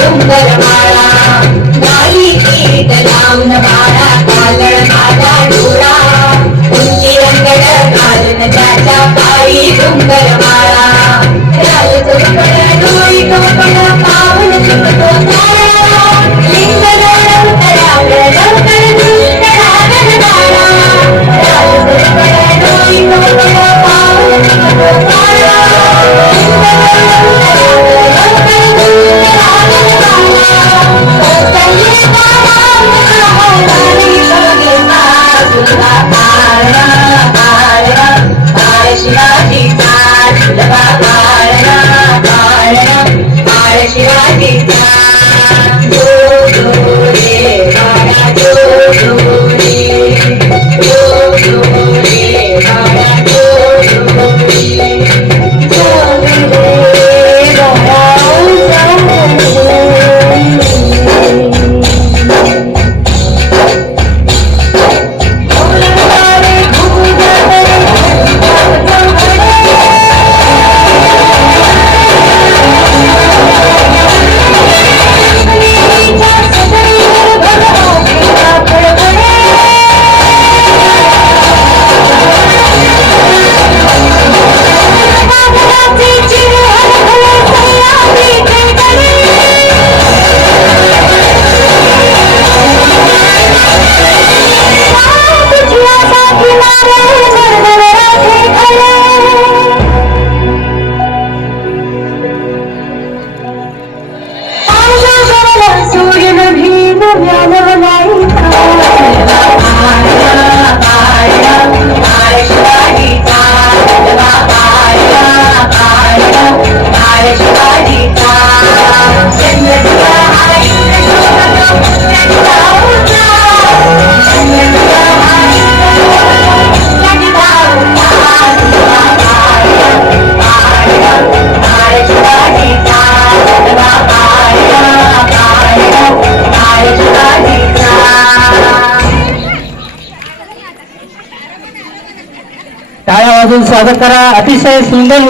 डोंगरमाळा मालिकेत लावून बाळा कागळ माझा डोळा उंची रंगड घालून त्याच्या पायी डोंगरमाळा लाल चोपड डोळी टोपड पाऊल चुकतो सारा लिंग लवकर दुष्ट बाळा लाल चोपड डोळी टोपड पाऊल चुकतो सारा शिवाजी टाळ्या वाजवून स्वागत करा. अतिशय सुंदर